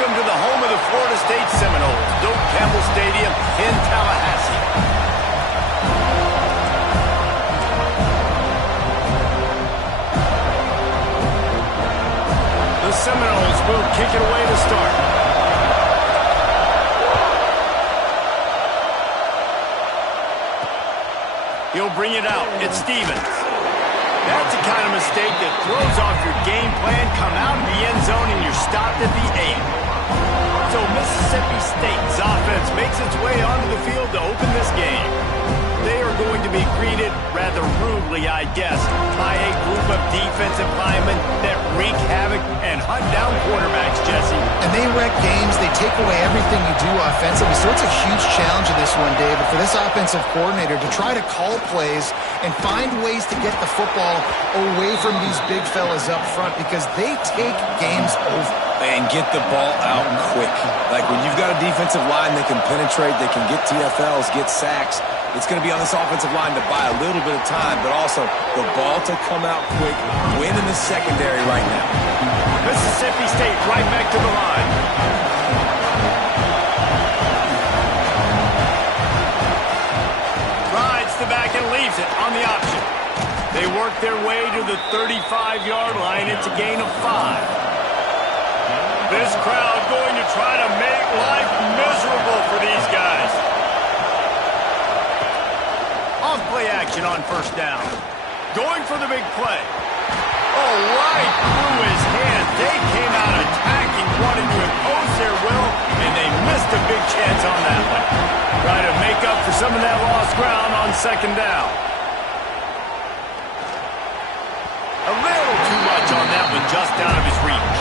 Welcome to the home of the Florida State Seminoles, Doak Campbell Stadium in Tallahassee. The Seminoles will kick it away to start. He'll bring it out. It's Stevens. That's the kind of mistake that throws off your game plan. Come out of the end zone and you're stopped at the 8. So Mississippi State's offense makes its way onto the field to open this game. They are going to be greeted rather rudely, I guess, by a group of defensive linemen that wreak havoc and hunt down quarterbacks, Jesse. And they wreck games. They take away everything you do offensively. So it's a huge challenge in this one, David, for this offensive coordinator to try to call plays and find ways to get the football away from these big fellas up front because they take games over. And get the ball out quick. Like when you've got a defensive line that can penetrate, they can get TFLs, get sacks, it's going to be on this offensive line to buy a little bit of time, but also the ball to come out quick, win in the secondary right now. Mississippi State right back to the line. Rides the back and leaves it on the option. They work their way to the 35-yard line. It's a gain of 5. This crowd going to try to make life miserable for these guys. Off play action on first down. Going for the big play. Oh, right through his hand. They came out attacking, wanting to impose their will, and they missed a big chance on that one. Try to make up for some of that lost ground on second down. A little too much on that one, just out of his reach.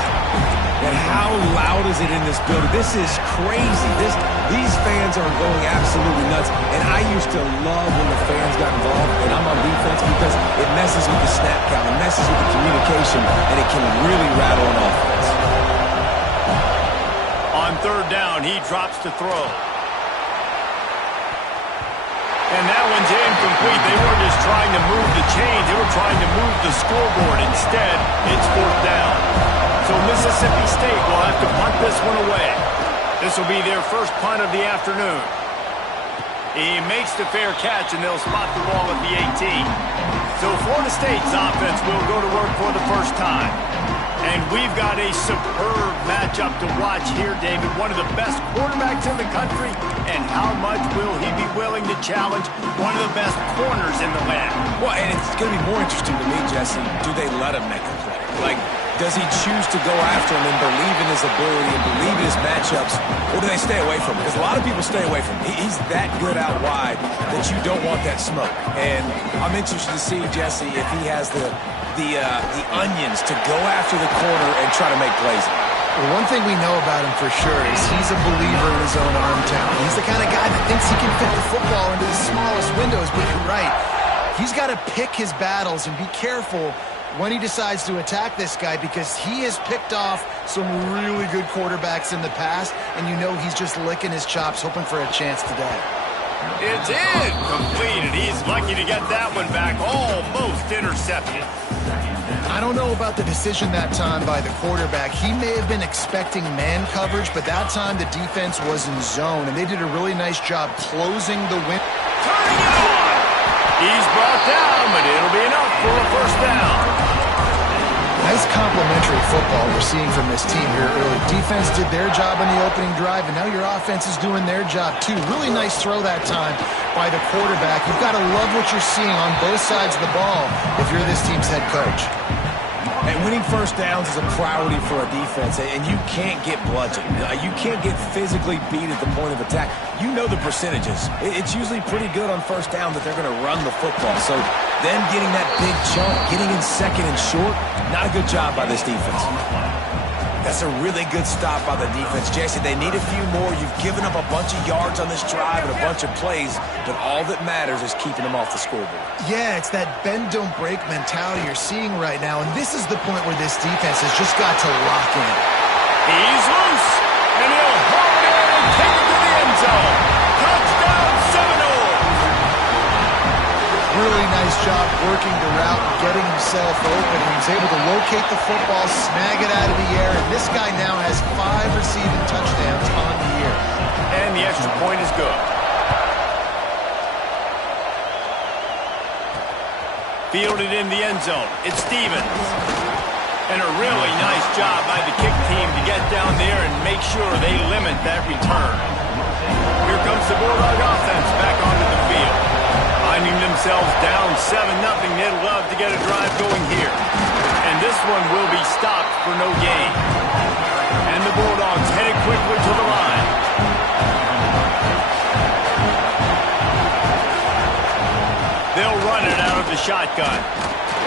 And how loud is it in this building? This is crazy. These fans are going absolutely nuts. And I used to love when the fans got involved, and I'm on defense because it messes with the snap count, it messes with the communication, and it can really rattle an offense. On third down, he drops to throw. And that one's incomplete. They weren't just trying to move the chains. They were trying to move the scoreboard. Instead, it's fourth down. So Mississippi State will have to punt this one away. This will be their first punt of the afternoon. He makes the fair catch, and they'll spot the ball at the 18. So Florida State's offense will go to work for the first time. And we've got a superb matchup to watch here, David. One of the best quarterbacks in the country. And how much will he be willing to challenge one of the best corners in the land? Well, and it's going to be more interesting to me, Jesse, do they let him make a play? Like, does he choose to go after him and believe in his ability and believe in his matchups, or do they stay away from him? Because a lot of people stay away from him. He's that good out wide that you don't want that smoke. And I'm interested to see, Jesse, if he has the onions to go after the corner and try to make plays. Well, one thing we know about him for sure is he's a believer in his own arm talent. He's the kind of guy that thinks he can fit the football into the smallest windows, but you're right. He's got to pick his battles and be careful when he decides to attack this guy because he has picked off some really good quarterbacks in the past, and you know he's just licking his chops, hoping for a chance today. It's incomplete, and he's lucky to get that one back, almost intercepted. I don't know about the decision that time by the quarterback. He may have been expecting man coverage, but that time the defense was in zone, and they did a really nice job closing the win. Turning it on! He's brought down, but it'll be enough for a first down. Nice complimentary football we're seeing from this team here early. Defense did their job on the opening drive, and now your offense is doing their job too. Really nice throw that time by the quarterback. You've got to love what you're seeing on both sides of the ball if you're this team's head coach. And winning first downs is a priority for a defense, and you can't get bludgeoned. You can't get physically beat at the point of attack. You know the percentages. It's usually pretty good on first down that they're going to run the football. So them getting that big chunk, getting in second and short, not a good job by this defense. That's a really good stop by the defense. Jason, they need a few more. You've given up a bunch of yards on this drive and a bunch of plays, but all that matters is keeping them off the scoreboard. Yeah, it's that bend, don't break mentality you're seeing right now, and this is the point where this defense has just got to lock in. He's loose, and he'll haul it in and take it to the end zone. Touchdown, Seminoles! Really nice nice job working the route and getting himself open. He was able to locate the football, snag it out of the air, and this guy now has 5 receiving touchdowns on the year. And the extra point is good. Fielded in the end zone. It's Stevens. And a really nice job by the kick team to get down there and make sure they limit that return. Here comes the Bulldog offense back onto the field. Finding themselves down 7-0, they'd love to get a drive going here. And this one will be stopped for no gain. And the Bulldogs headed quickly to the line. They'll run it out of the shotgun.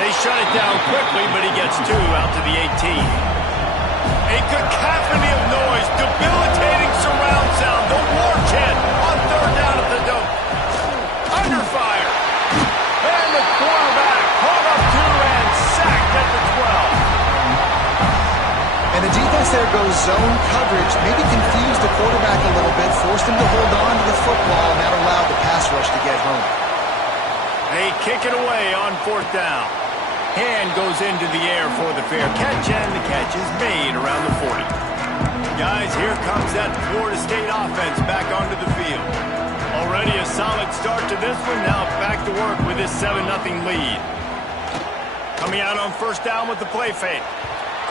They shut it down quickly, but he gets 2 out to the 18. A cacophony of noise, debilitating surround sound, the war chant on third down at the dome. Under fire. And the quarterback caught up 2 and sacked at the 12. And the defense there goes zone coverage, maybe confused the quarterback a little bit, forced him to hold on to the football, and that allowed the pass rush to get home. They kick it away on 4th down. Hand goes into the air for the fair catch, and the catch is made around the 40. Guys, here comes that Florida State offense back onto the field. Already a solid start to this one. Now back to work with this 7-0 lead. Coming out on 1st down with the play fake.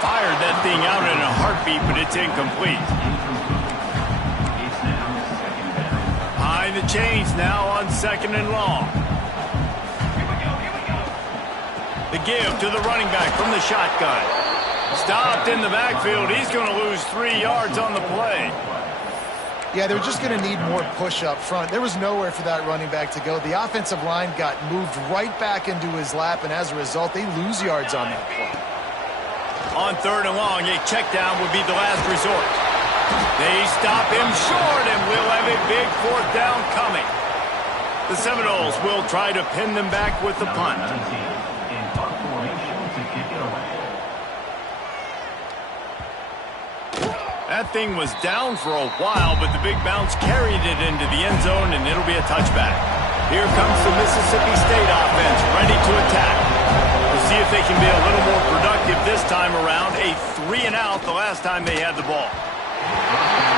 Fired that thing out in a heartbeat, but it's incomplete. Behind the chains now on 2nd and long. The give to the running back from the shotgun. Stopped in the backfield. He's going to lose 3 yards on the play. Yeah, they're just going to need more push up front. There was nowhere for that running back to go. The offensive line got moved right back into his lap, and as a result, they lose yards on that play. On 3rd and long, a check down would be the last resort. They stop him short, and we'll have a big 4th down coming. The Seminoles will try to pin them back with the punt. That thing was down for a while, but the big bounce carried it into the end zone, and it'll be a touchback. Here comes the Mississippi State offense, ready to attack. We'll see if they can be a little more productive this time around. A 3-and-out the last time they had the ball.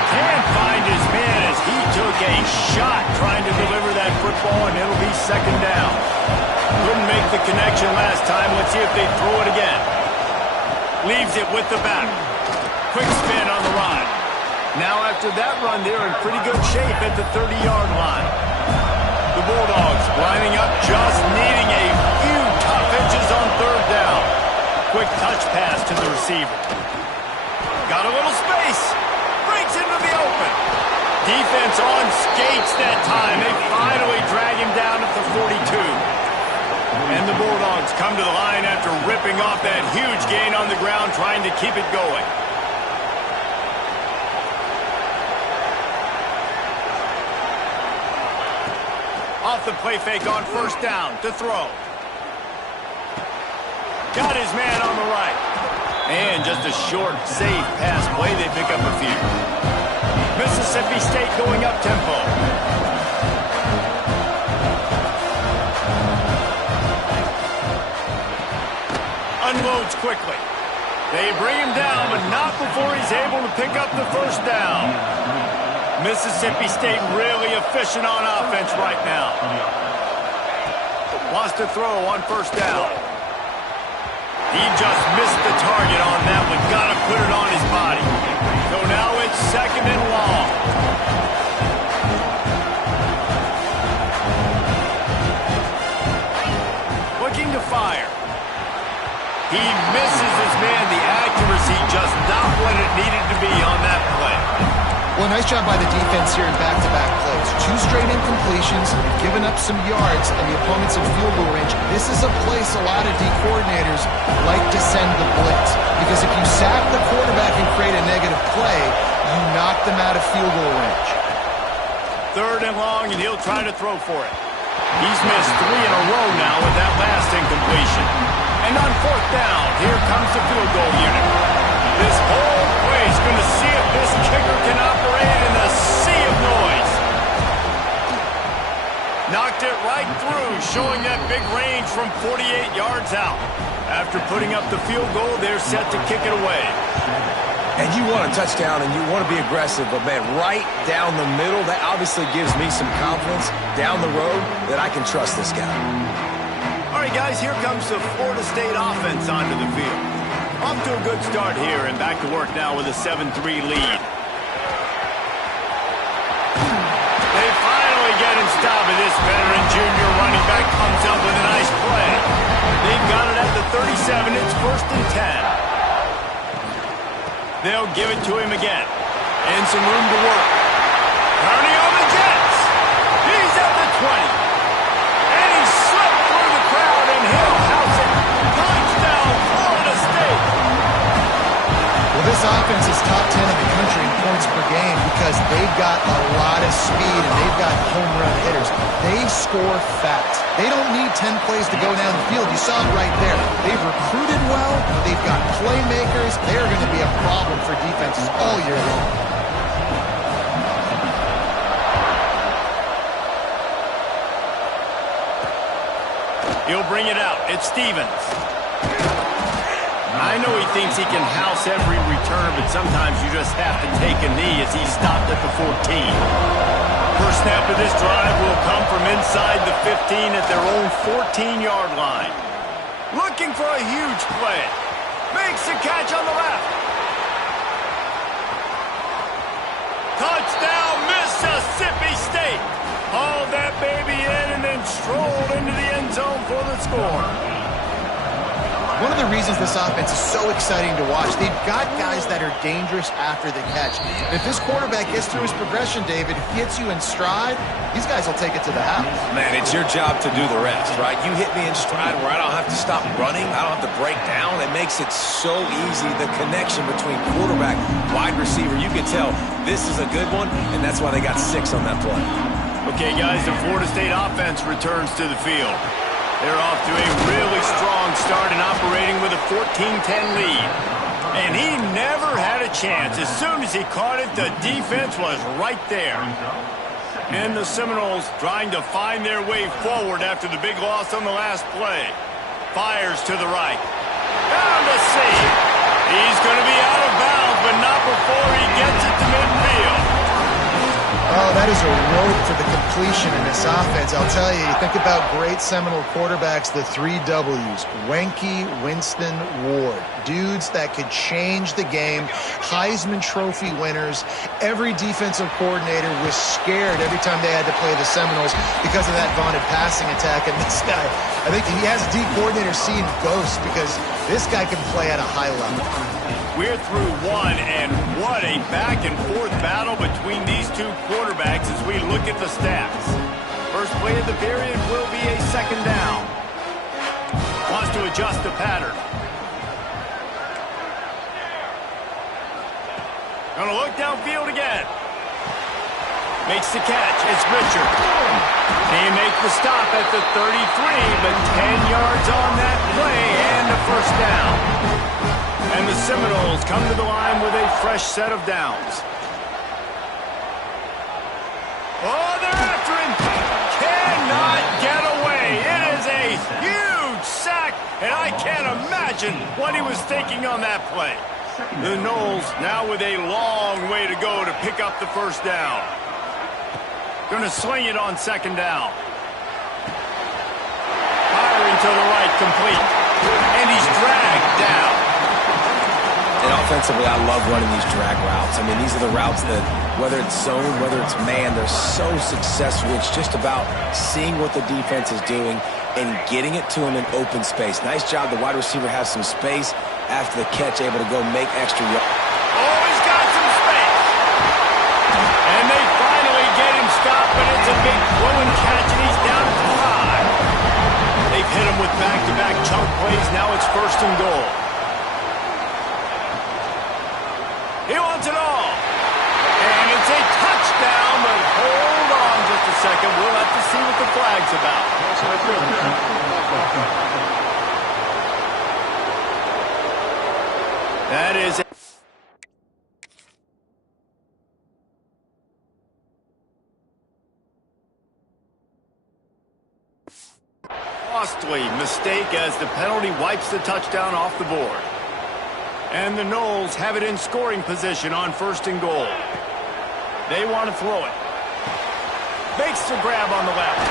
Can't find his man as he took a shot trying to deliver that football, and it'll be 2nd down. Couldn't make the connection last time. Let's see if they throw it again. Leaves it with the back. Quick spin on the run. Now after that run, they're in pretty good shape at the 30-yard line. The Bulldogs lining up, just needing a few tough inches on 3rd down. Quick touch pass to the receiver. Got a little space. Breaks into the open. Defense on skates that time. They finally drag him down at the 42. And the Bulldogs come to the line after ripping off that huge gain on the ground, trying to keep it going. Off the play fake on 1st down to throw. Got his man on the right. And just a short, safe pass play. They pick up a few. Mississippi State going up tempo. Unloads quickly. They bring him down, but not before he's able to pick up the 1st down. Mississippi State really efficient on offense right now. Wants to throw on 1st down. He just missed the target on that one. Got to put it on his body. So now it's 2nd and long. Looking to fire. He misses his man. The accuracy just not what it needed to be on that play. Well, nice job by the defense here in back-to-back plays. 2 straight incompletions, giving up some yards, and the opponent's in field goal range. This is a place a lot of D coordinators like to send the blitz, because if you sack the quarterback and create a negative play, you knock them out of field goal range. 3rd and long, and he'll try to throw for it. He's missed 3 in a row now with that last incompletion. And on 4th down, here comes the field goal unit. This whole play's going to see if this kicker can operate in a sea of noise. Knocked knocked it right through, showing that big range from 48 yards out. After putting up the field goal, they're set to kick it away. And you want a touchdown and you want to be aggressive, but, man, right down the middle, that obviously gives me some confidence down the road that I can trust this guy. All right, guys, here comes the Florida State offense onto the field. Off to a good start here and back to work now with a 7-3 lead. They finally get him stopped, and this veteran junior running back comes up with a nice play. They've got it at the 37. It's 1st and 10. They'll give it to him again. And some room to work. Turning on the Jets. He's at the 20. And he slipped through the crowd, and he'll house it. Touchdown, Florida State. Well, this offense is top 10 in the country in points per game because they've got a lot of speed and they've got home run hitters. They score fast. They don't need 10 plays to go down the field. You saw it right there. They've recruited well. They've got playmakers. They're going to be a problem for defenses all year long. He'll bring it out. It's Stevens. I know he thinks he can house every return, but sometimes you just have to take a knee as he stopped at the 14. First snap of this drive will come from inside the 15 at their own 14-yard line. Looking for a huge play. Makes the catch on the left. Touchdown, Mississippi State. Hauled that baby in and then strolled into the end zone for the score. One of the reasons this offense is so exciting to watch, they've got guys that are dangerous after the catch. If this quarterback gets through his progression, David, hits you in stride, these guys will take it to the house. Man, it's your job to do the rest, right? You hit me in stride where I don't have to stop running. I don't have to break down. It makes it so easy. The connection between quarterback, wide receiver, you can tell this is a good one, and that's why they got 6 on that play. Okay, guys, the Florida State offense returns to the field. They're off to a really strong start and operating with a 14-10 lead. And he never had a chance. As soon as he caught it, the defense was right there. And the Seminoles trying to find their way forward after the big loss on the last play. Fires to the right. Down to see. He's going to be out of bounds, but not before he gets it to midfield. Oh, that is a rope for the completion in this offense. I'll tell you, you think about great Seminole quarterbacks, the 3 W's. Wenke, Winston, Ward. Dudes that could change the game. Heisman Trophy winners. Every defensive coordinator was scared every time they had to play the Seminoles because of that vaunted passing attack. And this guy, I think he has D coordinators seeing ghosts because this guy can play at a high level. We're through one, and what a back-and-forth battle between these two quarterbacks as we look at the stats. First play of the period will be a 2nd down. Wants to adjust the pattern. Gonna look downfield again. Makes the catch. It's Richard. He makes the stop at the 33, but 10 yards on that play and a 1st down. And the Seminoles come to the line with a fresh set of downs. Oh, they're after him. Cannot get away. It is a huge sack, and I can't imagine what he was thinking on that play. The Noles now with a long way to go to pick up the 1st down. Going to sling it on 2nd down. Firing to the right, complete. And he's dragged down. And offensively, I love running these drag routes. I mean, these are the routes that, whether it's zone, whether it's man, they're so successful. It's just about seeing what the defense is doing and getting it to him in open space. Nice job. The wide receiver has some space after the catch, able to go make extra yards. Oh, he's got some space. And they finally get him stopped, but it's a big throw and catch, and he's down at the 5. They've hit him with back-to-back chunk plays. Now it's 1st and goal. He wants it all. And it's a touchdown, but hold on just a second. We'll have to see what the flag's about. That is it. costly mistake as the penalty wipes the touchdown off the board. And the Noles have it in scoring position on 1st and goal. They want to throw it. Makes the grab on the left.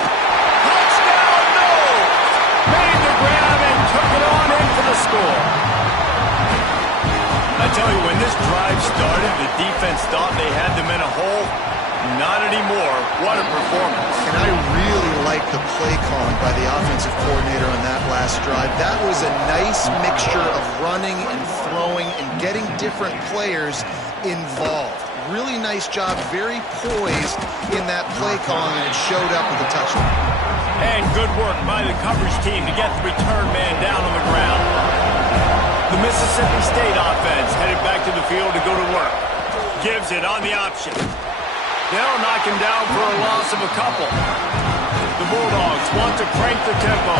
Touchdown, Noles! Made the grab and took it on in for the score. I tell you, when this drive started, the defense thought they had them in a hole. Not anymore. What a performance. And I really like the play calling by the offensive coordinator on that last drive. That was a nice mixture of running and throwing and getting different players involved. Really nice job, very poised in that play calling, and it showed up with a touchdown. And good work by the coverage team to get the return man down on the ground. The Mississippi State offense headed back to the field to go to work. Gives it on the option. They'll knock him down for a loss of a couple. The Bulldogs want to crank the tempo.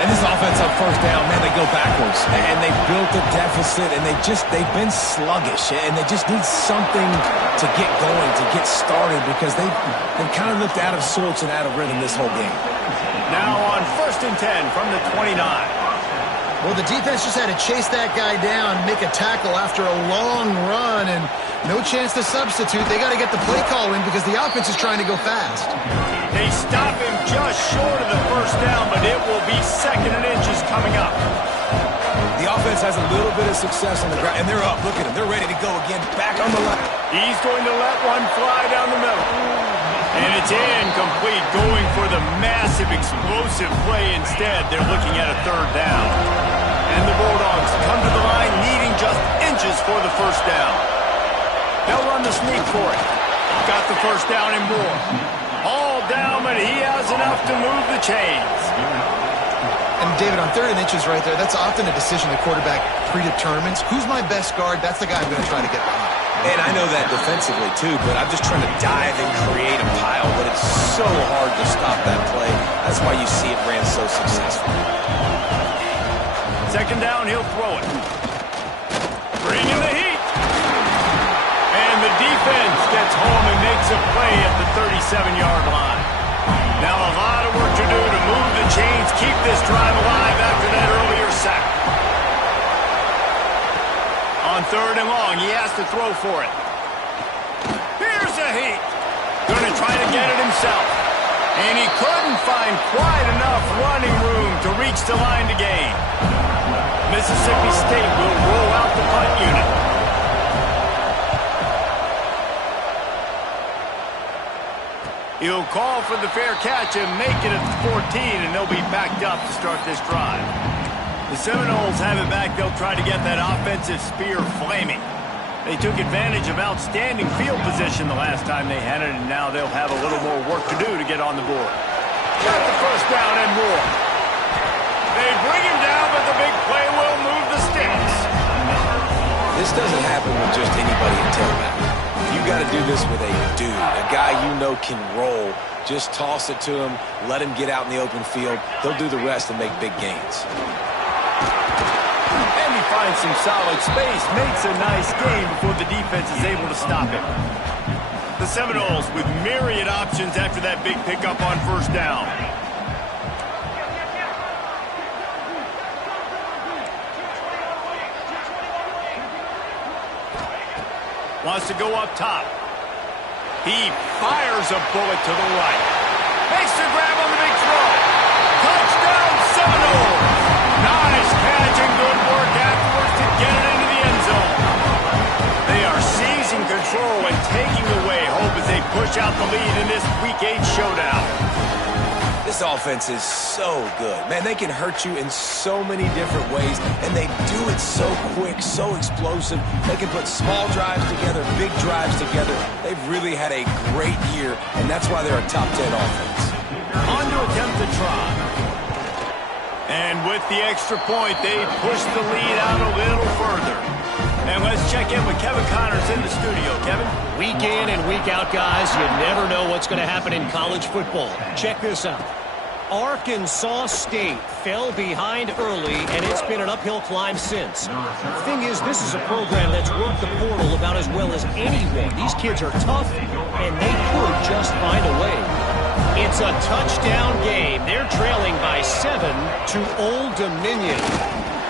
And this offense on 1st down, man, they go backwards. And they built a deficit, and they've been sluggish. And they just need something to get going, to get started, because they've kind of looked out of sorts and out of rhythm this whole game. Now on 1st and 10 from the 29. Well, the defense just had to chase that guy down, make a tackle after a long run, and no chance to substitute. They got to get the play call in because the offense is trying to go fast. They stop him just short of the 1st down, but it will be 2nd and inches coming up. The offense has a little bit of success on the ground, and they're up. Look at them. They're ready to go again. Back on the left. He's going to let one fly down the middle. And it's incomplete, going for the massive, explosive play instead. They're looking at a 3rd down. And the Bulldogs come to the line needing just inches for the 1st down. They'll run the sneak for it. Got the 1st down and more. All down, but he has enough to move the chains. And David, on 3rd and inches right there, that's often a decision the quarterback predetermines. Who's my best guard? That's the guy I'm going to try to get behind. And I know that defensively, too, but I'm just trying to dive and create a pile, but it's so hard to stop that play. That's why you see it ran so successful. 2nd down, he'll throw it. Bring in the heat. And the defense gets home and makes a play at the 37-yard line. Now a lot of work to do to move the chains, keep this drive alive after that earlier sack. On 3rd and long, he has to throw for it. Here's a heat. Going to try to get it himself. And he couldn't find quite enough running room to reach the line to gain. Mississippi State will roll out the punt unit. He'll call for the fair catch and make it at the 14, and they'll be backed up to start this drive. The Seminoles have it back. They'll try to get that offensive spear flaming. They took advantage of outstanding field position the last time they had it, and now they'll have a little more work to do to get on the board. Got the 1st down and more. They bring him down, but the big play will move the sticks. This doesn't happen with just anybody in tailback. You got to do this with a dude, a guy you know can roll. Just toss it to him, let him get out in the open field. He'll do the rest and make big gains. And he finds some solid space, makes a nice game before the defense is able to stop him. The Seminoles with myriad options after that big pickup on 1st down. Wants to go up top. He fires a bullet to the right. Makes the grab on the big throw. Touchdown, Seminoles. Nice catch and good work afterwards to get it into the end zone. They are seizing control and taking away hope as they push out the lead in this Week 8 showdown. This offense is so good. Man, they can hurt you in so many different ways, and they do it so quick, so explosive. They can put small drives together, big drives together. They've really had a great year, and that's why they're a top 10 offense. On to attempt to try. And with the extra point, they push the lead out a little further. And let's check in with Kevin Connors in the studio. Kevin? Week in and week out, guys, you never know what's going to happen in college football. Check this out. Arkansas State fell behind early, and it's been an uphill climb since. The thing is, this is a program that's worked the portal about as well as anyone. These kids are tough, and they could just find a way. It's a touchdown game. They're trailing by 7 to Old Dominion.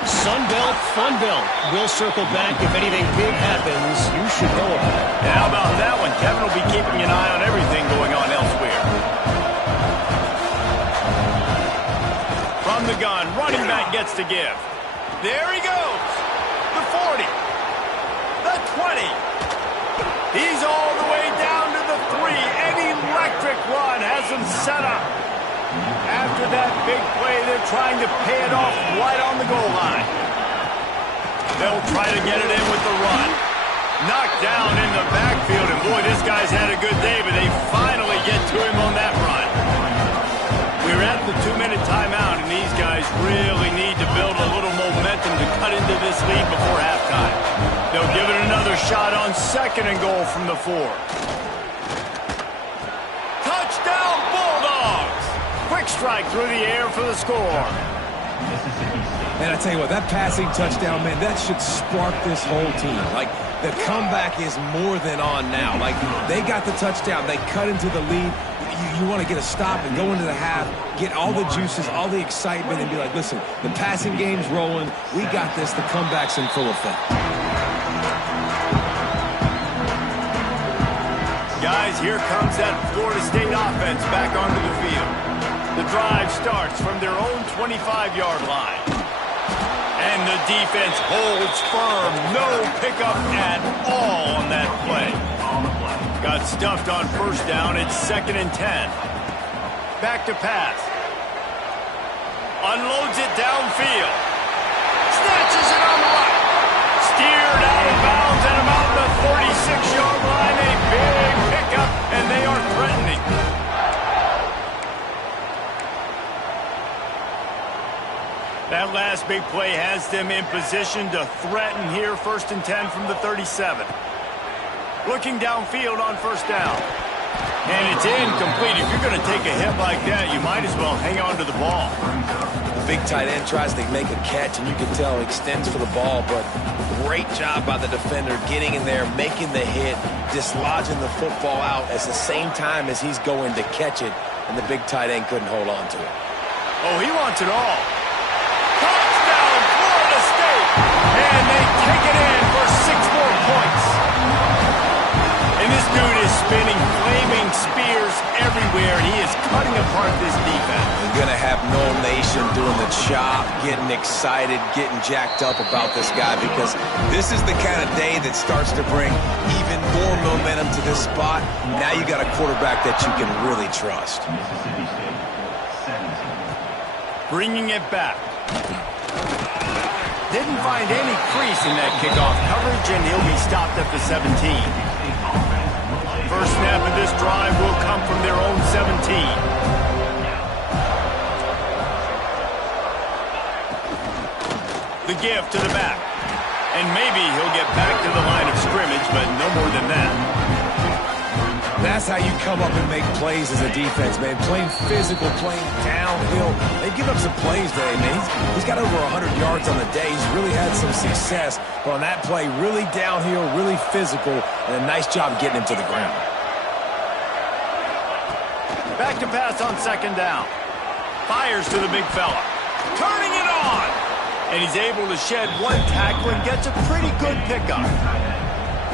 Sunbelt, Funbelt. We'll circle back if anything big happens. You should know about it. And how about that one? Kevin will be keeping an eye on everything going on elsewhere. From the gun, running back gets to give. There he goes. The 40. The 20. He's all the way down to the 3. An electric run has him set up. After that big play, they're trying to pay it off right on the goal line. They'll try to get it in with the run. Knocked down in the backfield, and boy, this guy's had a good day, but they finally get to him on that run. We're at the 2-minute timeout, and these guys really need to build a little momentum to cut into this lead before halftime. They'll give it another shot on 2nd and goal from the 4. Touchdown, Bulldogs! Quick strike through the air for the score. And I tell you what, that passing touchdown, man, that should spark this whole team. Like, the comeback is more than on now. Like, they got the touchdown. They cut into the lead. You want to get a stop and go into the half, get all the juices, all the excitement, and be like, listen, the passing game's rolling. We got this. The comeback's in full effect. Guys, here comes that Florida State offense back onto the field. The drive starts from their own 25-yard line. And the defense holds firm. No pickup at all on that play. Got stuffed on 1st down. It's 2nd and 10. Back to pass. Unloads it downfield. Snatches it on the right. Steered out of bounds at about the 36-yard line. A big pickup, and they are threatening. That last big play has them in position to threaten here. 1st and 10 from the 37. Looking downfield on 1st down. And it's incomplete. If you're going to take a hit like that, you might as well hang on to the ball. The big tight end tries to make a catch, and you can tell he extends for the ball, but great job by the defender getting in there, making the hit, dislodging the football out at the same time as he's going to catch it, and the big tight end couldn't hold on to it. Oh, he wants it all. Touchdown, Florida State! And they take it in for 6 more points. And this dude is spinning flaming spears everywhere, and he is cutting apart this defense. You're going to have Noel Nation doing the chop, getting excited, getting jacked up about this guy, because this is the kind of day that starts to bring even more momentum to this spot. Now you got a quarterback that you can really trust. Bringing it back. Didn't find any crease in that kickoff coverage, and he'll be stopped at the 17. First snap of this drive will come from their own 17. The give to the back. And maybe he'll get back to the line of scrimmage, but no more than that. That's how you come up and make plays as a defense, man. Playing physical, playing downhill. They give up some plays today, man. He's got over 100 yards on the day. He's really had some success. But on that play, really downhill, really physical, and a nice job getting him to the ground. Back to pass on 2nd down. Fires to the big fella. Turning it on! And he's able to shed 1 tackle and gets a pretty good pickup.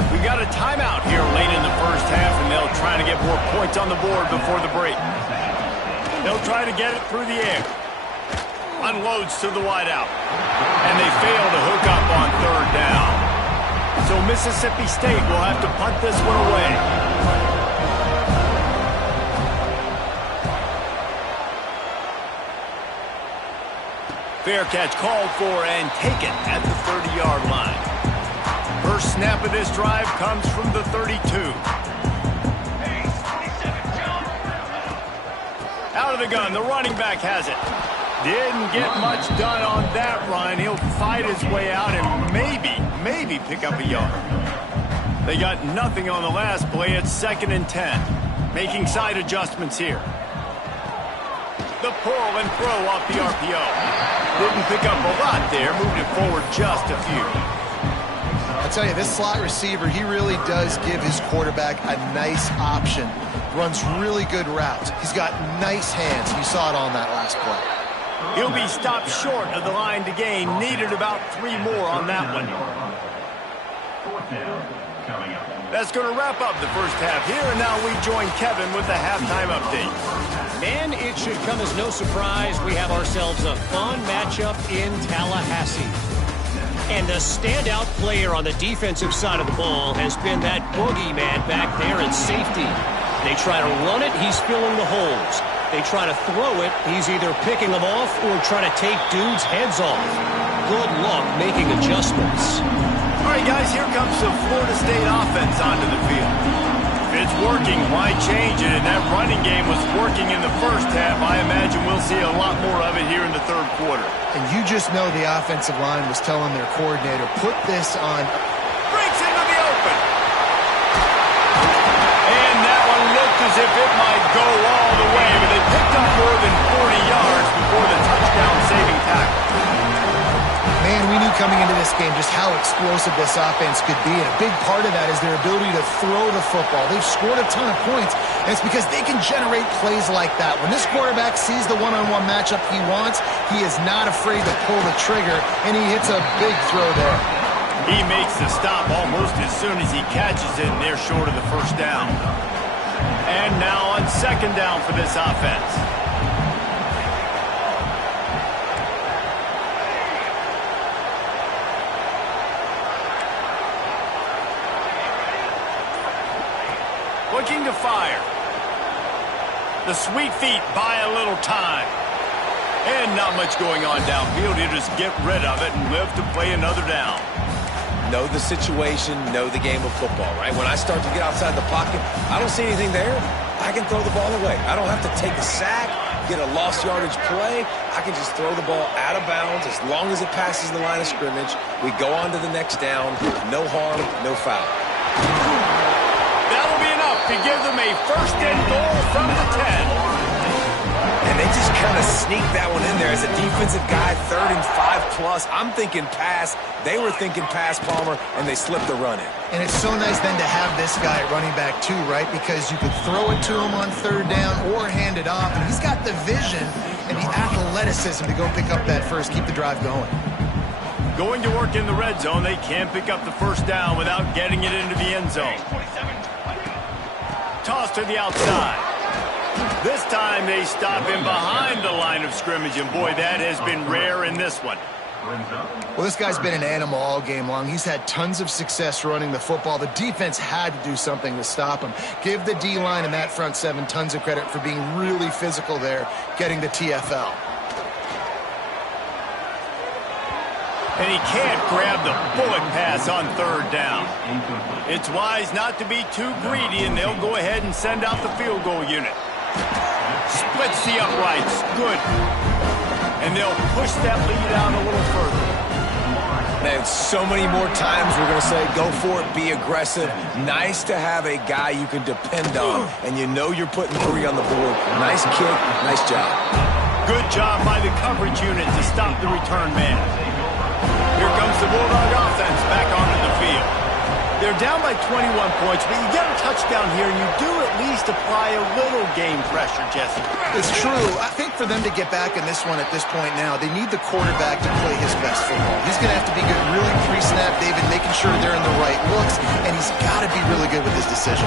We've got a timeout here late in the 1st half, and they'll try to get more points on the board before the break. They'll try to get it through the air. Unloads to the wideout. And they fail to hook up on 3rd down. So Mississippi State will have to punt this one away. Fair catch called for and taken at the 30-yard line. First snap of this drive comes from the 32. Out of the gun, the running back has it. Didn't get much done on that run. He'll fight his way out and maybe pick up a yard. They got nothing on the last play. It's 2nd and 10. Making side adjustments here. The pull and throw off the RPO. Didn't pick up a lot there. Moved it forward just a few. I'll tell you, this slot receiver, he really does give his quarterback a nice option. runs really good routes. He's got nice hands. You saw it on that last play. He'll be stopped short of the line to gain. Needed about 3 more on that one. That's going to wrap up the first half here, and now we join Kevin with the halftime update. And it should come as no surprise we have ourselves a fun matchup in Tallahassee. And the standout player on the defensive side of the ball has been that boogeyman back there in safety. They try to run it, he's filling the holes. They try to throw it, he's either picking them off or trying to take dudes' heads off. Good luck making adjustments. All right, guys, here comes the Florida State offense onto the field. If it's working, why change it? And that running game was working in the first half. I imagine we'll see a lot more of it here in the third quarter. And you just know the offensive line was telling their coordinator, put this on. Breaks into the open. And that one looked as if it might go all the way, but they picked up more than 40 yards before the touchdown-saving tackle. Man, we knew coming into this game just how explosive this offense could be, and a big part of that is their ability to throw the football. They've scored a ton of points, and it's because they can generate plays like that. When this quarterback sees the one-on-one matchup he wants, he is not afraid to pull the trigger, and he hits a big throw there. He makes the stop almost as soon as he catches it, and they're short of the first down. And now on second down for this offense. Looking to fire. The sweet feet buy a little time. And not much going on downfield. He'll just get rid of it and live to play another down. Know the situation, know the game of football, right? When I start to get outside the pocket, I don't see anything there. I can throw the ball away. I don't have to take a sack, get a lost yardage play. I can just throw the ball out of bounds as long as it passes the line of scrimmage. We go on to the next down. No harm, no foul. That'll be enough to give them a first and goal from the 10. And they just kind of sneaked that one in there as a defensive guy, 3rd and 5+. I'm thinking pass. They were thinking pass, Palmer, and they slipped the run in. And it's so nice then to have this guy at running back too, right? Because you could throw it to him on 3rd down or hand it off, and he's got the vision and the athleticism to go pick up that first, keep the drive going. Going to work in the red zone, they can't pick up the first down without getting it into the end zone. Toss to the outside. This time they stop him behind the line of scrimmage, and boy, that has been rare in this one. Well, this guy's been an animal all game long. He's had tons of success running the football. The defense had to do something to stop him. Give the D-line and that front 7 tons of credit for being really physical there, getting the TFL. And he can't grab the bullet pass on 3rd down. It's wise not to be too greedy, and they'll go ahead and send out the field goal unit. Splits the uprights. Good. And they'll push that lead out a little further. Man, so many more times we're going to say, go for it, be aggressive. Nice to have a guy you can depend on, and you know you're putting 3 on the board. Nice kick, nice job. Good job by the coverage unit to stop the return man. Here comes the Bulldog offense back onto the field. They're down by 21 points, but you get a touchdown here, and you do at least apply a little game pressure, Jesse. It's true. I think for them to get back in this one at this point now, they need the quarterback to play his best football. He's going to have to be good really pre-snap, David, making sure they're in the right looks, and he's got to be really good with his decision.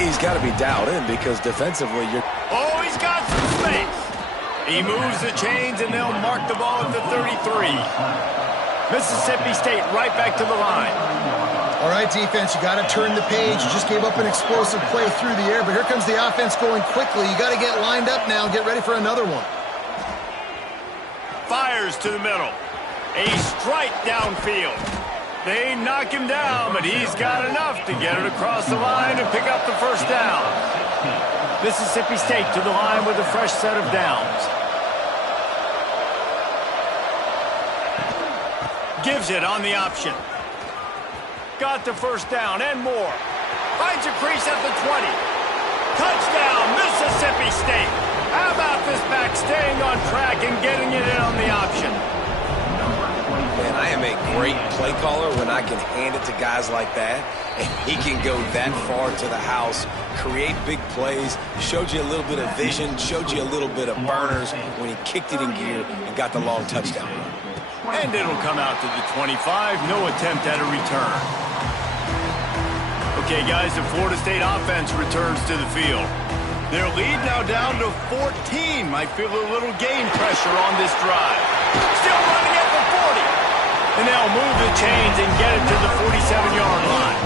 He's got to be dialed in because defensively you're... Oh, he's got some space. He moves the chains, and they'll mark the ball at the 33. Mississippi State right back to the line. All right, defense, you got to turn the page. You just gave up an explosive play through the air, but here comes the offense going quickly. You got to get lined up now and get ready for another one. Fires to the middle. A strike downfield. They knock him down, but he's got enough to get it across the line and pick up the first down. Mississippi State to the line with a fresh set of downs. Gives it on the option. Got the first down and more. Finds a crease at the 20. Touchdown, Mississippi State. How about this back staying on track and getting it in on the option? Man, I am a great play caller when I can hand it to guys like that. and he can go that far to the house, create big plays, showed you a little bit of vision, showed you a little bit of burners when he kicked it in gear and got the long touchdown run. And it'll come out to the 25. No attempt at a return. Okay, guys, the Florida State offense returns to the field. Their lead now down to 14. Might feel a little game pressure on this drive. Still running at the 40. And they'll move the chains and get it to the 47-yard line.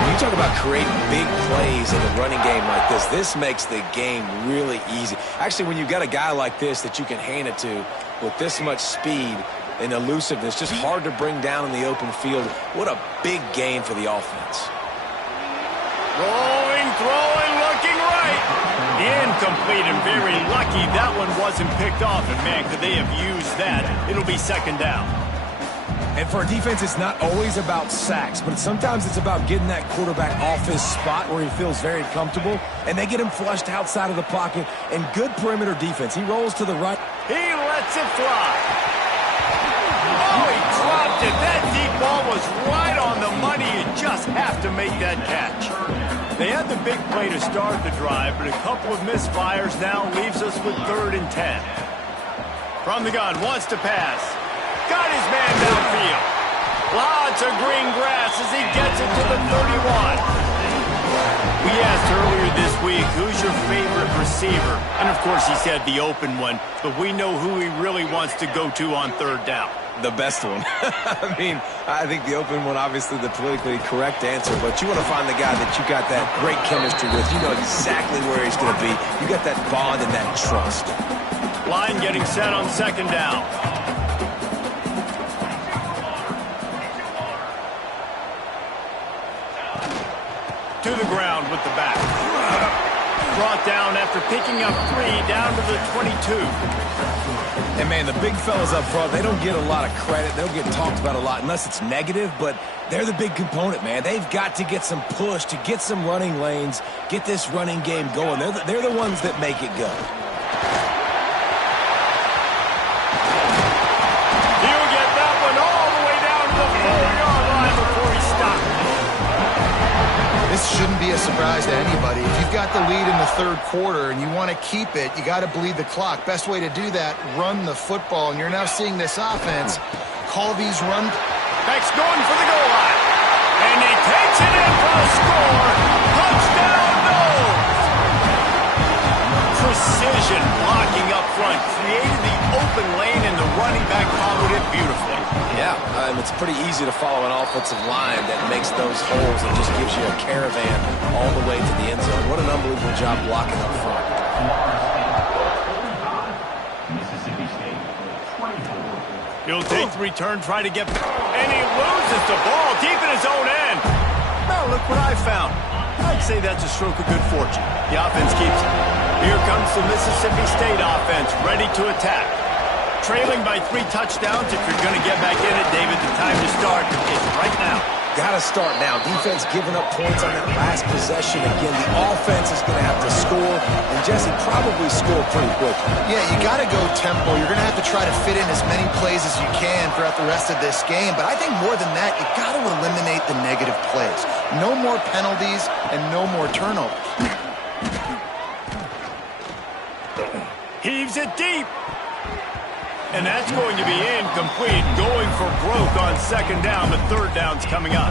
When you talk about creating big plays in a running game like this makes the game really easy. Actually, when you've got a guy like this that you can hand it to with this much speed and elusiveness, just hard to bring down in the open field. What a big gain for the offense. Rolling, throwing, looking right. Incomplete and very lucky that one wasn't picked off. And, man, could they have used that? It'll be second down. And for a defense, it's not always about sacks, but sometimes it's about getting that quarterback off his spot where he feels very comfortable, and they get him flushed outside of the pocket, and good perimeter defense. He rolls to the right. He lets it fly. Oh, he dropped it. That deep ball was right on the money. You just have to make that catch. They had the big play to start the drive, but a couple of misfires now leaves us with 3rd and 10. From the gun, wants to pass. Got his man downfield. Lots of green grass as he gets it to the 31. We asked earlier this week, who's your favorite receiver? And, of course, he said the open one, but we know who he really wants to go to on 3rd down. The best one. I mean, I think the open one, obviously the politically correct answer, but you want to find the guy that you got that great chemistry with. You know exactly where he's going to be. You got that bond and that trust. Line getting set on 2nd down. To the ground with the back. Brought down after picking up 3 down to the 22. And, man, the big fellas up front, they don't get a lot of credit. They don't get talked about a lot unless it's negative, but they're the big component, man. They've got to get some push, to get some running lanes, get this running game going. They're the ones that make it go. He'll get that one all the way down to the 4-yard line before he stopped. This shouldn't be a surprise to anybody. If you've got the lead in the 3rd quarter and you want to keep it, you got to bleed the clock. Best way to do that, run the football. And you're now seeing this offense call these run. Beck's going for the goal line. And he takes it in for the score. Touchdown, no! Precision blocking up front. Created the open lane and the running back followed it beautifully. Yeah, it's pretty easy to follow an offensive line that makes those holes and just gives you a caravan all the way to the end zone. What an unbelievable job blocking up front. He'll take the return, try to get... And he loses the ball deep in his own end. Now look what I found. I'd say that's a stroke of good fortune. The offense keeps it. Here comes the Mississippi State offense, ready to attack. Trailing by 3 touchdowns. If you're going to get back in it, David, the time to start is right now. Got to start now. Defense giving up points on that last possession. Again, the offense is going to have to score, and Jesse probably score pretty quickly. Yeah, you got to go tempo. You're going to have to try to fit in as many plays as you can throughout the rest of this game. But I think more than that, you got to eliminate the negative plays. No more penalties and no more turnovers. Heaves it deep. And that's going to be incomplete. Going for broke on 2nd down, but 3rd down's coming up.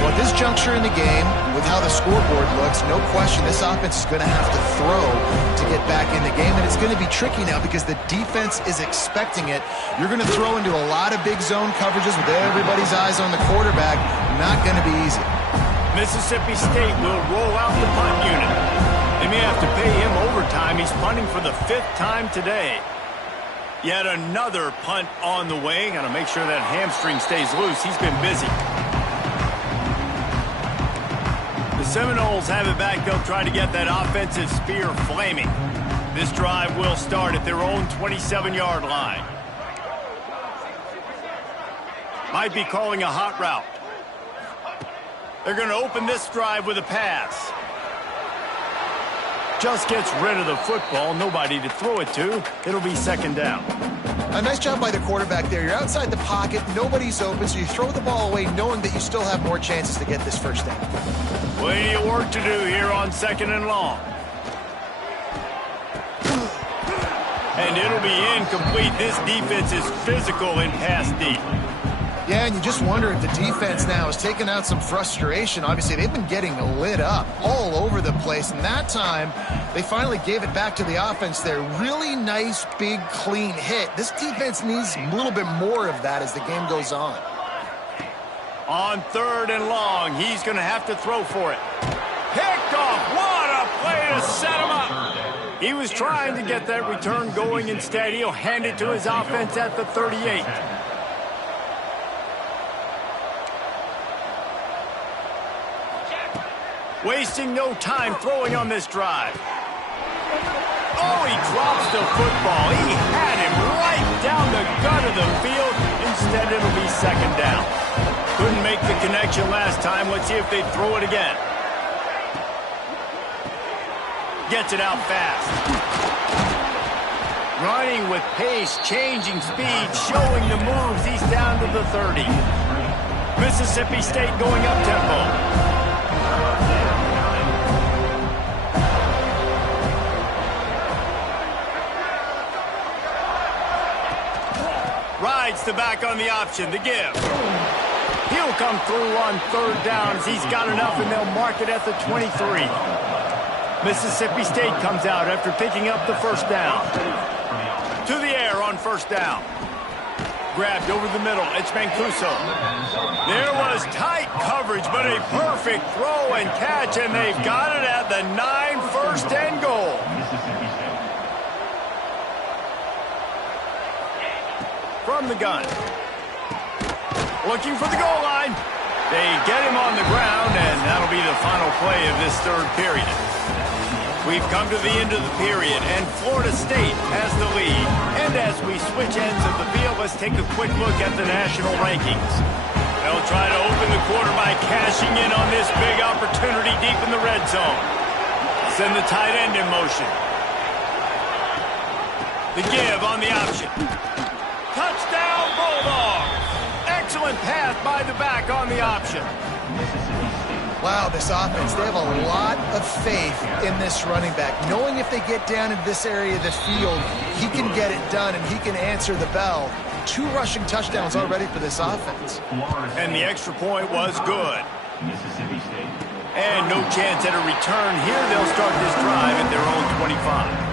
Well, at this juncture in the game, with how the scoreboard looks, no question this offense is going to have to throw to get back in the game. And it's going to be tricky now because the defense is expecting it. You're going to throw into a lot of big zone coverages with everybody's eyes on the quarterback. Not going to be easy. Mississippi State will roll out the punt unit. They may have to pay him overtime. He's punting for the 5th time today. Yet another punt on the way. Got to make sure that hamstring stays loose. He's been busy. The Seminoles have it back. They'll try to get that offensive spear flaming. This drive will start at their own 27-yard line. Might be calling a hot route. They're going to open this drive with a pass. Just gets rid of the football. Nobody to throw it to. It'll be 2nd down. A nice job by the quarterback there. You're outside the pocket, nobody's open, so you throw the ball away knowing that you still have more chances to get this first down. Plenty of work to do here on 2nd and long. And it'll be incomplete. This defense is physical in pass deep. Yeah, and you just wonder if the defense now has taken out some frustration. Obviously, they've been getting lit up all over the place, and that time they finally gave it back to the offense there. Really nice, big, clean hit. This defense needs a little bit more of that as the game goes on. On 3rd and long, he's going to have to throw for it. Picked off. What a play to set him up. He was trying to get that return going. Instead, he'll hand it to his offense at the 38. Wasting no time throwing on this drive. Oh, he drops the football. He had him right down the gut of the field. Instead, it'll be 2nd down. Couldn't make the connection last time. Let's see if they throw it again. Gets it out fast. Running with pace, changing speed, showing the moves. He's down to the 30. Mississippi State going up tempo. Rides the back on the option, the give. He'll come through on 3rd downs. He's got enough, and they'll mark it at the 23. Mississippi State comes out after picking up the 1st down. To the air on 1st down. Grabbed over the middle. It's Mancuso. There was tight coverage, but a perfect throw and catch, and they've got it at the 9, 1st and goal. From the gun. Looking for the goal line. They get him on the ground, and that'll be the final play of this 3rd period. We've come to the end of the period, and Florida State has the lead. And as we switch ends of the field, let's take a quick look at the national rankings. They'll try to open the quarter by cashing in on this big opportunity deep in the red zone. Send the tight end in motion. The give on the option. Touchdown, Bulldogs! Excellent pass by the back on the option. Wow, this offense, they have a lot of faith in this running back. Knowing if they get down in this area of the field, he can get it done and he can answer the bell. 2 rushing touchdowns already for this offense. And the extra point was good. And no chance at a return here. They'll start this drive at their own 25.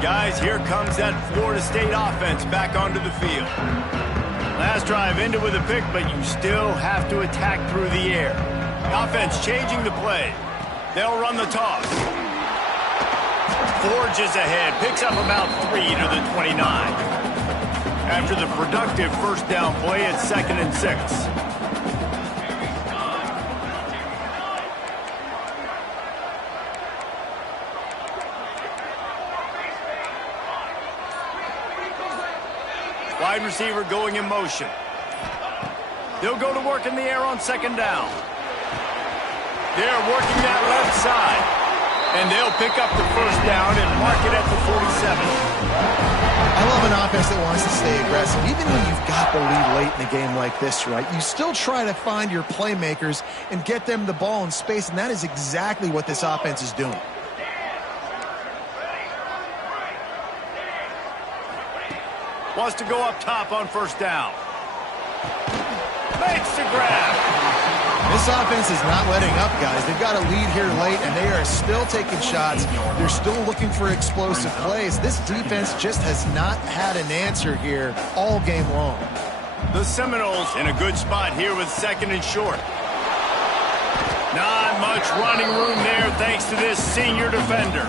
Guys, here comes that Florida State offense back onto the field. Last drive ended with a pick, but you still have to attack through the air. Offense changing the play. They'll run the toss. Forges ahead, picks up about 3 to the 29. After the productive 1st down play, it's 2nd and 6. Wide receiver going in motion. They'll go to work in the air on 2nd down. They're working that left side. And they'll pick up the 1st down and mark it at the 47. I love an offense that wants to stay aggressive. Even when you've got the lead late in a game like this, right, you still try to find your playmakers and get them the ball in space, and that is exactly what this offense is doing. Wants to go up top on 1st down. Makes the grab. This offense is not letting up, guys. They've got a lead here late, and they are still taking shots. They're still looking for explosive plays. This defense just has not had an answer here all game long. The Seminoles in a good spot here with 2nd and short. Not much running room there thanks to this senior defender.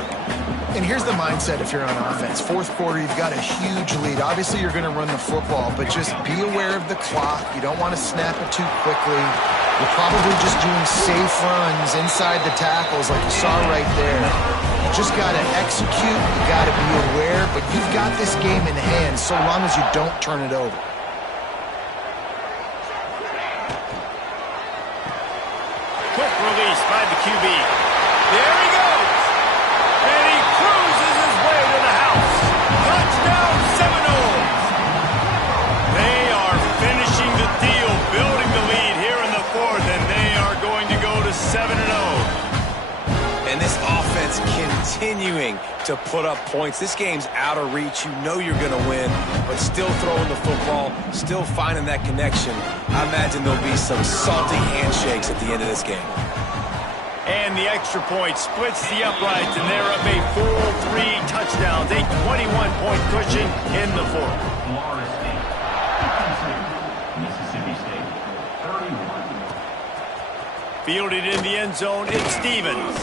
And here's the mindset if you're on offense. 4th quarter, you've got a huge lead. Obviously, you're going to run the football, but just be aware of the clock. You don't want to snap it too quickly. You're probably just doing safe runs inside the tackles like you saw right there. You just got to execute. You got to be aware, but you've got this game in hand so long as you don't turn it over. Quick release by the QB. There he goes. And he cruises his way to the house. Touchdown, Seminoles. continuing to put up points. This game's out of reach. You know you're going to win, but still throwing the football, still finding that connection. I imagine there'll be some salty handshakes at the end of this game. And the extra point splits the uprights, and they're up a full 3 touchdowns, a 21-point cushion in the fourth. Florida State. Mississippi State. 31. Fielded in the end zone, it's Stevens.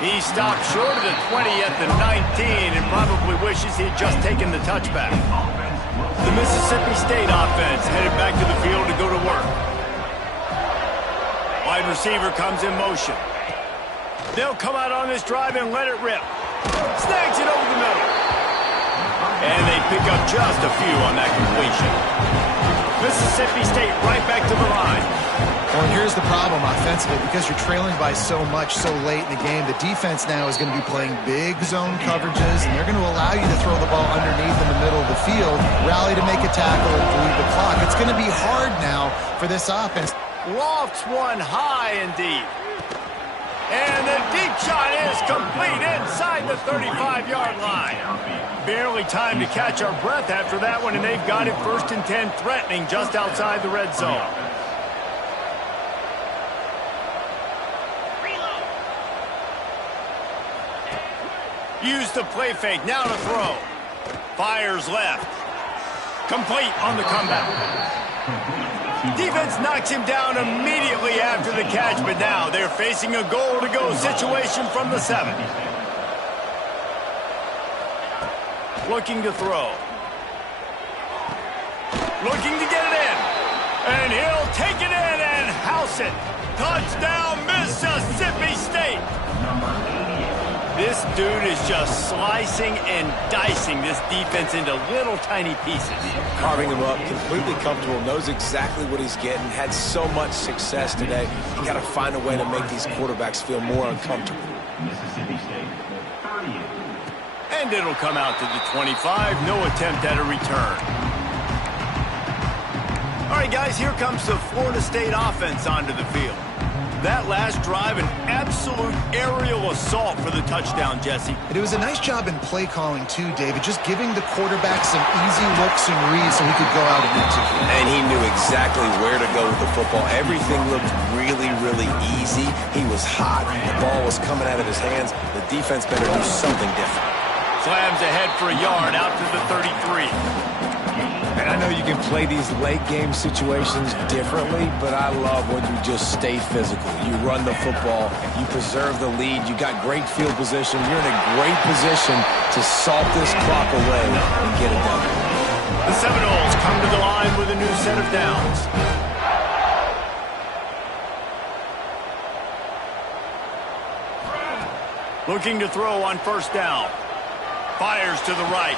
He stopped short of the 20 at the 19 and probably wishes he had just taken the touchback. The Mississippi State offense headed back to the field to go to work. Wide receiver comes in motion. They'll come out on this drive and let it rip. Snags it over the middle. And they pick up just a few on that completion. Mississippi State right back to the line. Well, and here's the problem offensively. Because you're trailing by so much so late in the game, the defense now is going to be playing big zone coverages, and they're going to allow you to throw the ball underneath in the middle of the field, rally to make a tackle, and bleed the clock. It's going to be hard now for this offense. Lofts one high and deep. And the deep shot is complete inside the 35-yard line. Barely time to catch our breath after that one, and they've got it 1st and 10, threatening just outside the red zone. Use the play fake, now to throw. Fires left. Complete on the comeback. Defense knocks him down immediately after the catch, but now they're facing a goal-to-go situation from the 7. Looking to throw. Looking to get it in. And he'll take it in and house it. Touchdown, Mississippi State. This dude is just slicing and dicing this defense into little tiny pieces. Carving him up, completely comfortable, knows exactly what he's getting, had so much success today. You got to find a way to make these quarterbacks feel more uncomfortable. Mississippi State. 38. And it'll come out to the 25. No attempt at a return. All right, guys, here comes the Florida State offense onto the field. That last drive, an absolute aerial assault for the touchdown, Jesse. And it was a nice job in play calling, too, David, just giving the quarterback some easy looks and reads so he could go out and execute. And he knew exactly where to go with the football. Everything looked really, really easy. He was hot. The ball was coming out of his hands. The defense better do something different. Slams ahead for a yard out to the 33. And I know you can play these late game situations differently, but I love when you just stay physical. You run the football, you preserve the lead, you got great field position, you're in a great position to salt this clock away and get it done. The Seminoles come to the line with a new set of downs. Looking to throw on 1st down. Fires to the right.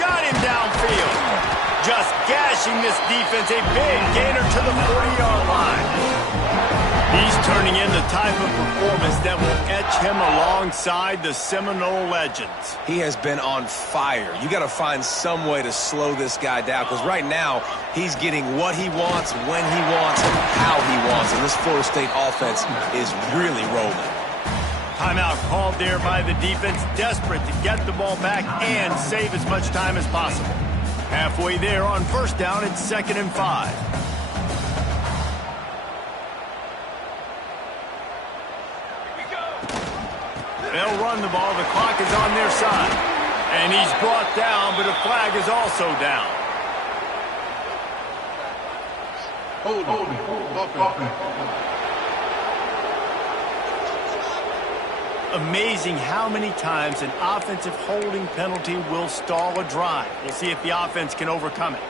Got him downfield. Just gashing this defense, a big gainer to the 40-yard line. He's turning in the type of performance that will etch him alongside the Seminole legends. He has been on fire. You got to find some way to slow this guy down, because right now he's getting what he wants, when he wants, and how he wants. And this Florida State offense is really rolling. Timeout called there by the defense, desperate to get the ball back and save as much time as possible. Halfway there on 1st down, it's 2nd and 5. They'll run the ball. The clock is on their side. And he's brought down, but a flag is also down. Amazing how many times an offensive holding penalty will stall a drive. We'll see if the offense can overcome it.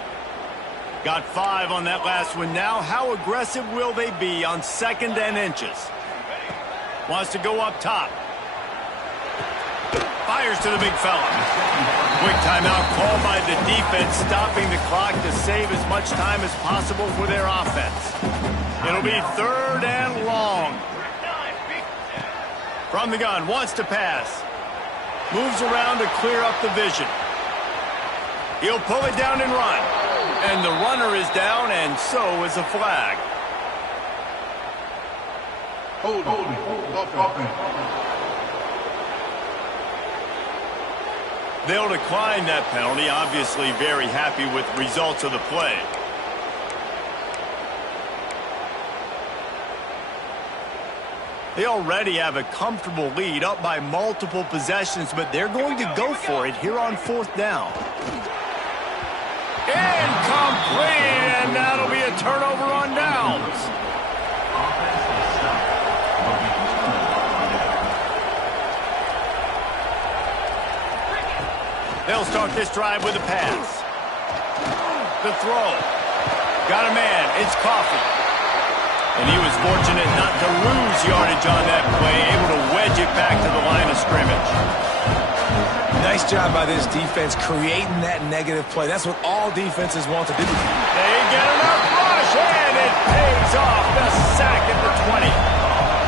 Got 5 on that last one now. How aggressive will they be on 2nd and inches? Wants to go up top. Fires to the big fella. Quick timeout called by the defense, stopping the clock to save as much time as possible for their offense. It'll be 3rd and long. From the gun, wants to pass. Moves around to clear up the vision. He'll pull it down and run. And the runner is down, and so is a flag. They'll decline that penalty, obviously very happy with the results of the play. They already have a comfortable lead, up by multiple possessions, but they're going to go for it here on 4th down. Incomplete, and that'll be a turnover on downs. They'll start this drive with a pass. The throw. Got a man. It's Coffee. And he was fortunate not to lose yardage on that play, able to wedge it back to the line of scrimmage. Nice job by this defense creating that negative play. That's what all defenses want to do. They get enough rush, and it pays off. The sack at the 20.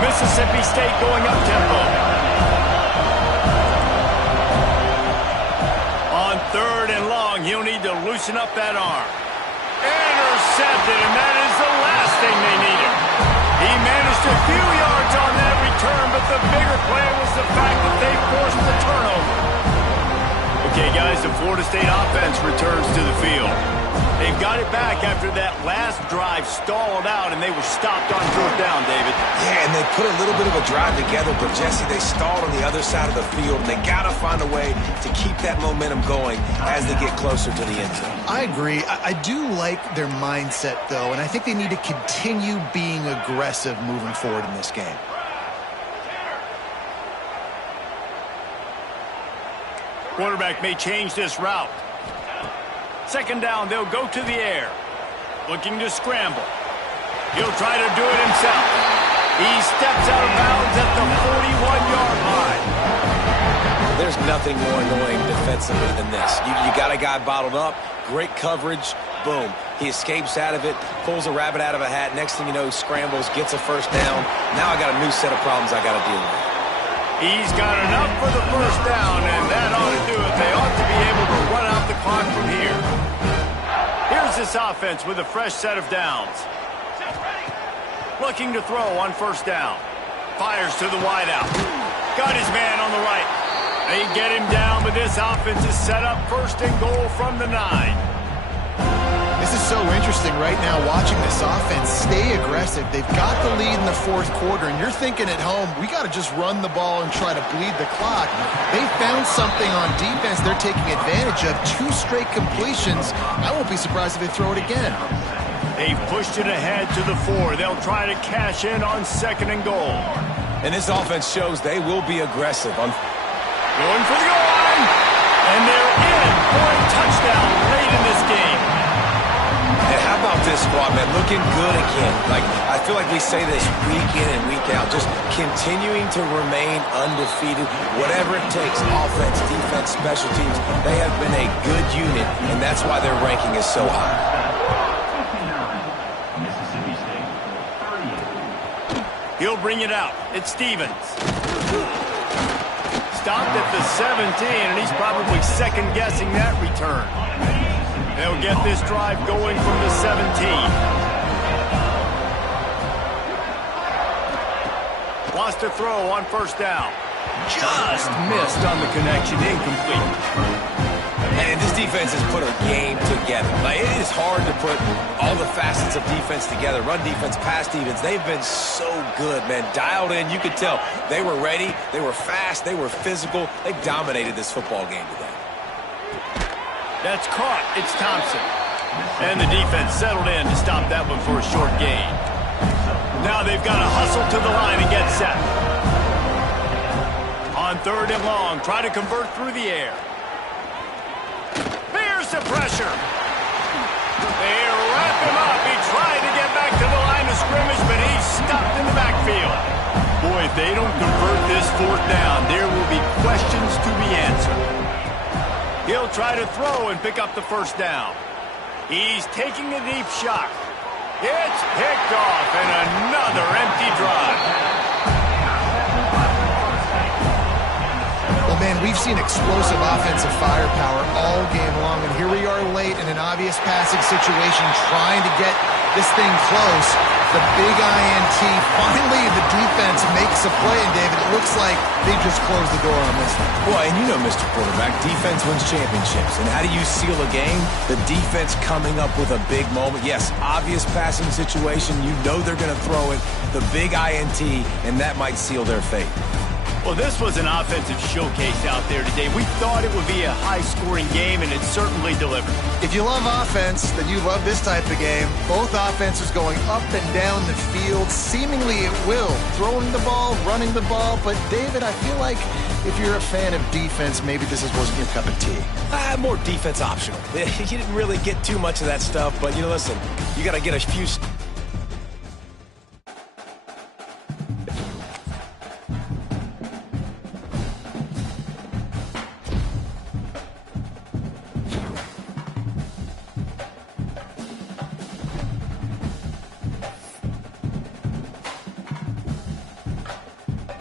Mississippi State going up tempo. On 3rd and long, he'll need to loosen up that arm. Intercepted, and that is the last thing they needed. He managed a few yards on that return, but the bigger play was the fact that they forced the turnover. Okay, guys, the Florida State offense returns to the field. They've got it back after that last drive stalled out, and they were stopped on 4th down, David. Yeah, and they put a little bit of a drive together, but, Jesse, they stalled on the other side of the field, and they got to find a way to keep that momentum going as they get closer to the end zone. I agree. I do like their mindset, though, and I think they need to continue being aggressive moving forward in this game. Quarterback may change this route. 2nd down, they'll go to the air. Looking to scramble. He'll try to do it himself. He steps out of bounds at the 41-yard line. There's nothing more annoying defensively than this. You got a guy bottled up, great coverage, boom. He escapes out of it, pulls a rabbit out of a hat. Next thing you know, he scrambles, gets a 1st down. Now I got a new set of problems I got to deal with. He's got enough for the 1st down, and that ought to do it. They ought to be able to run out the clock from here. Here's this offense with a fresh set of downs. Looking to throw on 1st down. Fires to the wideout. Got his man on the right. They get him down, but this offense is set up 1st and goal from the 9. This is so interesting right now watching this offense stay aggressive. They've got the lead in the 4th quarter, and you're thinking at home, we got to just run the ball and try to bleed the clock. They found something on defense they're taking advantage of. 2 straight completions. I won't be surprised if they throw it again. They've pushed it ahead to the 4. They'll try to cash in on 2nd and goal. And this offense shows they will be aggressive. Going for the goal line. And they're in for a touchdown late in this game. And how about this squad, man? Looking good again. I feel like we say this week in and week out, just continuing to remain undefeated, whatever it takes, offense, defense, special teams. They have been a good unit, and that's why their ranking is so high. Mississippi State, 38. He'll bring it out. It's Stevens. Stopped at the 17, and he's probably second-guessing that return. They'll get this drive going from the 17. Wants to throw on 1st down. Just missed on the connection. Incomplete. And this defense has put a game together. It is hard to put all the facets of defense together. Run defense, pass defense. They've been so good, man. Dialed in. You could tell they were ready. They were fast. They were physical. They dominated this football game today. That's caught. It's Thompson. And the defense settled in to stop that one for a short gain. Now they've got to hustle to the line and get set. On 3rd and long, try to convert through the air. Here's the pressure. They wrap him up. He tried to get back to the line of scrimmage, but he's stopped in the backfield. Boy, if they don't convert this 4th down, there will be questions to be answered. He'll try to throw and pick up the 1st down. He's taking a deep shot. It's picked off, and another empty drive. Well, man, we've seen explosive offensive firepower all game long, and here we are late in an obvious passing situation trying to get this thing close. The big INT. Finally, the defense makes a play, and David, it looks like they just closed the door on this one. Well, and you know, Mr. Quarterback, defense wins championships. And how do you seal a game? The defense coming up with a big moment. Yes, obvious passing situation. You know they're going to throw it. The big INT, and that might seal their fate. Well, this was an offensive showcase out there today. We thought it would be a high-scoring game, and it certainly delivered. If you love offense, then you love this type of game. Both offenses going up and down the field, seemingly at will. Throwing the ball, running the ball. But, David, I feel like if you're a fan of defense, maybe this wasn't your cup of tea. More defense optional. You didn't really get too much of that stuff, but, listen, you got to get a few...